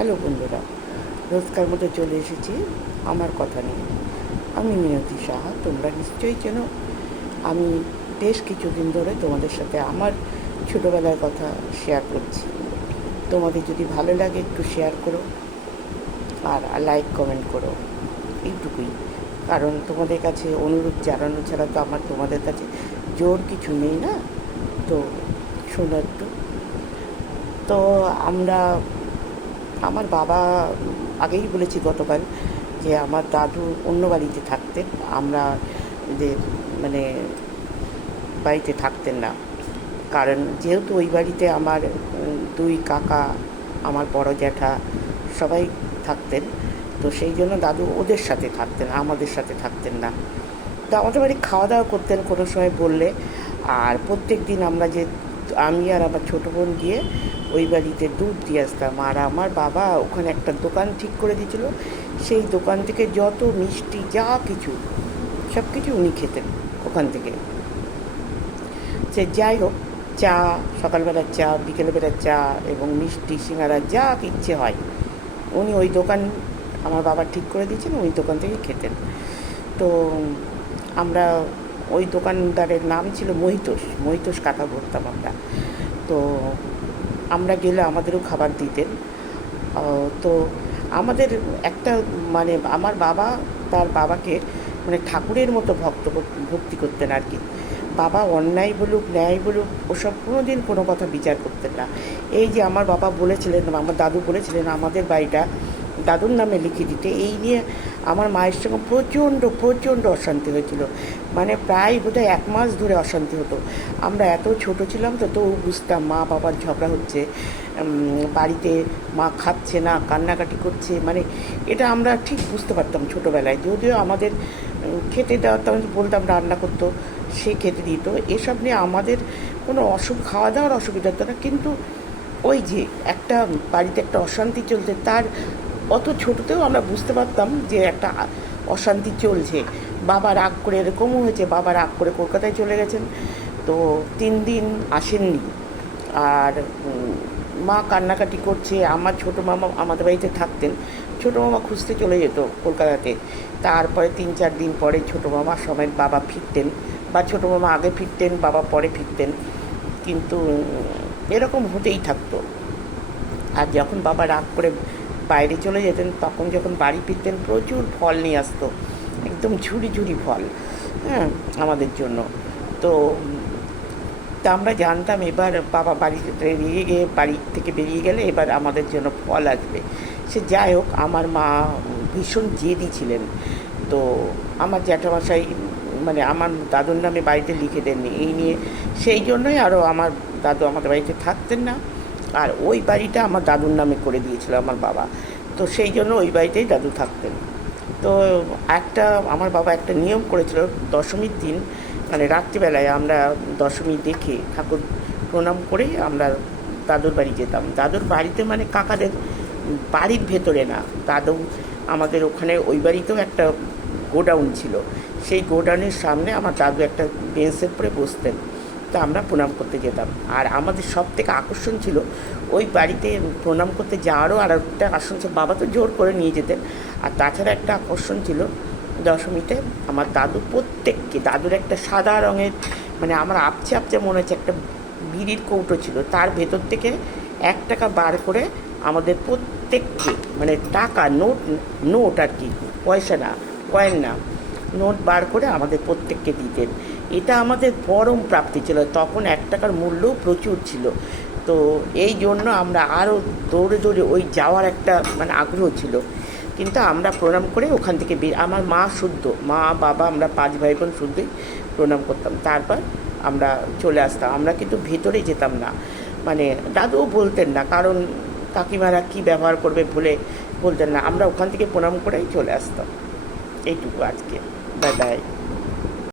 Hello বন্ধুরা, রোজকার মতো চলে এসেছি আমার কথা নিয়ে। আমি মিনতি সাহা, তোমরা নিশ্চয়ই চেনো। আমি বেশ কিছুদিন ধরে তোমাদের সাথে আমার ছোটোবেলার কথা শেয়ার করছি। তোমাদের যদি ভালো লাগে একটু শেয়ার করো আর লাইক কমেন্ট করো। এইটুকুই। কারণ তোমাদের কাছে অনুরোধ জানানো ছাড়া তো আমার তোমাদের কাছে জোর কিছু নেই না? তো শোনো একটু। তো আমরা আমার বাবা আগেই বলেছি গতকাল যে আমার দাদু অন্য বাড়িতে থাকতেন, আমরা যে মানে বাড়িতে থাকতেন না। কারণ যেহেতু ওই বাড়িতে আমার দুই কাকা, আমার বড় জ্যাঠা সবাই থাকতেন, তো সেই জন্য দাদু ওদের সাথে থাকতেন, আমাদের সাথে থাকতেন না। তো আমাদের বাড়ি খাওয়া দাওয়া করতেন কোনো সময় বললে, আর প্রত্যেক দিন আমরা যে আমি আর আমার ছোটো বোন গিয়ে ওই বাড়িতে দুধ দিয়ে আসতাম। আর আমার বাবা ওখানে একটা দোকান ঠিক করে দিয়েছিল। সেই দোকান থেকে যত মিষ্টি, যা কিছু সব কিছু উনি খেতেন ওখান থেকে। সে যাই হোক, চা, সকালবেলার চা, বিকেলবেলার চা এবং মিষ্টি, সিঙ্গারা, যা ইচ্ছে হয়, উনি ওই দোকান আমার বাবা ঠিক করে দিয়েছেন ওই দোকান থেকে খেতেন। তো আমরা ওই দোকানদারের নাম ছিল মহিতোষ মহিতোষ কাকা বলতাম আমরা। তো আমরা গেলে আমাদেরও খাবার দিতেন। তো আমাদের একটা মানে আমার বাবা, তার বাবাকে মানে ঠাকুরের মতো ভক্ত ভক্তি করতেন আর কি। বাবা অন্যায় বলুক, ন্যায় বলুক, ওসব কোনো দিন কোনো কথা বিচার করতেন না। এই যে আমার বাবা বলেছিলেন, আমার দাদু বলেছিলেন, আমাদের বাড়িটা দাদুর নামে লিখে দিতে। এই নিয়ে আমার মায়ের সঙ্গে প্রচণ্ড প্রচণ্ড অশান্তি হয়েছিল। মানে প্রায় বোধহয় এক মাস ধরে অশান্তি হতো। আমরা এত ছোট ছিলাম তো তো বুঝতাম মা বাবার ঝগড়া হচ্ছে বাড়িতে মা খাচ্ছে না, কান্নাকাটি করছে মানে এটা আমরা ঠিক বুঝতে পারতাম ছোটোবেলায়। যদিও আমাদের খেতে দেওয়া তো আমি বলতাম রান্না করতো, সে খেতে দিত। এসব নিয়ে আমাদের কোনো অসুখ খাওয়া দাওয়ার অসুবিধা হতো না। কিন্তু ওই যে একটা বাড়িতে একটা অশান্তি চলছে, তার অত ছোটোতেও আমরা বুঝতে পারতাম যে একটা অশান্তি চলছে। বাবা রাগ করে এরকমও হয়েছে, বাবা রাগ করে কলকাতায় চলে গেছেন। তো তিন দিন আসেননি। আর মা কান্নাকাটি করছে, আমার ছোটো মামা আমাদের বাড়িতে থাকতেন। ছোটো মামা খুঁজতে চলে যেত কলকাতাতে। তারপরে তিন চার দিন পরে ছোটো মামা সমেত বাবা ফিরতেন বা ছোটো মামা আগে ফিরতেন, বাবা পরে ফিরতেন। কিন্তু এরকম হতেই থাকতো। আর যখন বাবা রাগ করে বাইরে চলে যেতেন, তখন যখন বাড়ি ফিরতেন, প্রচুর ফল নিয়ে আসতো, একদম ঝুড়ি ঝুড়ি ফল হ্যাঁ আমাদের জন্য। তো, তা আমরা জানতাম এবার বাবা বাড়ি বেরিয়ে গিয়ে, বাড়ি থেকে বেরিয়ে গেলে এবার আমাদের জন্য ফল আসবে। সে যাই হোক, আমার মা ভীষণ জেদি ছিলেন। তো আমার জ্যাঠামশাই মানে আমার দাদুর নামে বাড়িতে লিখে দেননি, এই নিয়ে। সেই জন্যই আরও আমার দাদু আমাদের বাড়িতে থাকতেন না। আর ওই বাড়িটা আমার দাদুর নামে করে দিয়েছিল আমার বাবা। তো সেই জন্য ওই বাড়িতেই দাদু থাকতেন। তো একটা, আমার বাবা একটা নিয়ম করেছিল, দশমীর দিন মানে রাত্রিবেলায় আমরা দশমী দেখে ঠাকুর প্রণাম করেই আমরা দাদুর বাড়ি যেতাম। দাদুর বাড়িতে মানে কাকাদের বাড়ির ভেতরে না। দাদু আমাদের ওখানে, ওই বাড়িতেও একটা গোডাউন ছিল। সেই গোডাউনের সামনে আমার দাদু একটা বেঞ্চের পরে বসতেন। তা আমরা প্রণাম করতে যেতাম। আর আমাদের সব থেকে আকর্ষণ ছিল ওই বাড়িতে প্রণাম করতে যাওয়ারও আর একটা আকর্ষণ ছিল। বাবা তো জোর করে নিয়ে যেতেন। আর তাছাড়া একটা আকর্ষণ ছিল দশমীতে আমার দাদু প্রত্যেককে, দাদুর একটা সাদা রঙের মানে আমার আপচে আপচে মনে হচ্ছে একটা বিড়ির কৌটো ছিল। তার ভেতর থেকে এক টাকা বার করে আমাদের প্রত্যেককে মানে টাকা, নোট নোট আর কি, পয়সা না, কয়েন না, নোট বার করে আমাদের প্রত্যেককে দিতেন। এটা আমাদের পরম প্রাপ্তি ছিল। তখন এক টাকার মূল্যও প্রচুর ছিল। তো এই জন্য আমরা আরও দৌড়ে দৌড়ে ওই যাওয়ার একটা মানে আগ্রহ ছিল। কিন্তু আমরা প্রণাম করে ওখান থেকে আমার মা শুদ্ধ। মা, বাবা, আমরা পাঁচ ভাই বোন শুদ্ধই প্রণাম করতাম। তারপর আমরা চলে আসতাম। আমরা কিন্তু ভেতরে যেতাম না। মানে দাদুও বলতেন না, কারণ কাকিমারা কী ব্যবহার করবে বলে বলতেন না। আমরা ওখান থেকে প্রণাম করেই চলে আসতাম। এইটুকু আজকে। Bye bye.